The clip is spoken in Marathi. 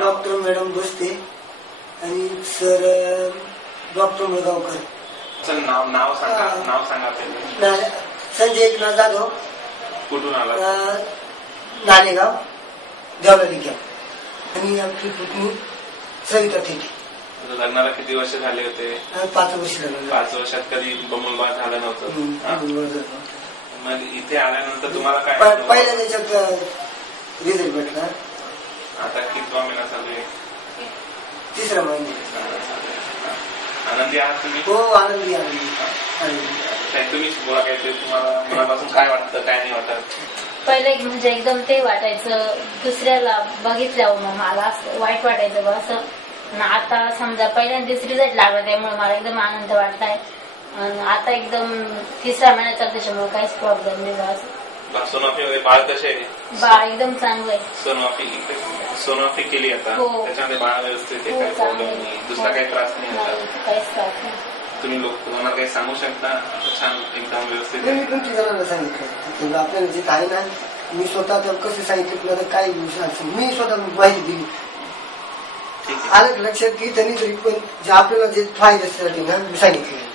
डॉक्टर मॅडम बसते आणि सर डॉक्टर मुळगावकर. नाव सांगा. संजय एकनाथ जाधव. कुठून आला? नालेगाव देवळाली कॅम्प. आणि आमची पुतणी सविता ठेके. लग्नाला किती वर्ष झाले होते? 5 वर्ष झाले. 5 वर्षात कधी मुलबाळ झालं नव्हतं. मग इथे आल्यानंतर तुम्हाला काय पहिल्या त्याच्यात रिझल्ट भेटला. आता कितवा महिना चालू आहे? 3रा महिना. आनंदी आहात तुम्ही? हो आनंदी. तुम्हीच बोला काहीतरी, तुम्हाला मनापासून काय वाटतं काय नाही वाटत? पहिले म्हणजे एकदम ते वाटायचं दुसऱ्याला बघितल्यावर मग मला वाईट वाटायचं बघ असं. आता समजा पहिल्यांदाच रिझल्ट लागला त्यामुळे मला एकदम आनंद वाटलाय. आता एकदम 3रा महिना चालू त्याच्यामुळे काहीच प्रॉब्लेम नाही बस. सोनोग्राफी वगैरे बाळ कसे आहे? बाळ एकदम चांगलं आहे. सोनोग्राफी केली आता त्याच्यामध्ये बाळ व्यवस्थित आहे, काही प्रॉब्लेम नाही, दुसरा काही त्रास नाही होता? काहीच त्रास नाही. तुम्ही लोकांना काही सांगू शकता? छान एकदम व्यवस्थित. मी तुमच्या जणांना सांगितलं आपल्याला जे काही ना, मी स्वतः कसं सांगितलं काय मी स्वतः माहिती दिली. आलं लक्षात की त्यांनी तरी पण जे आपल्याला जे फायद्यासाठी ना मी सांगितलं.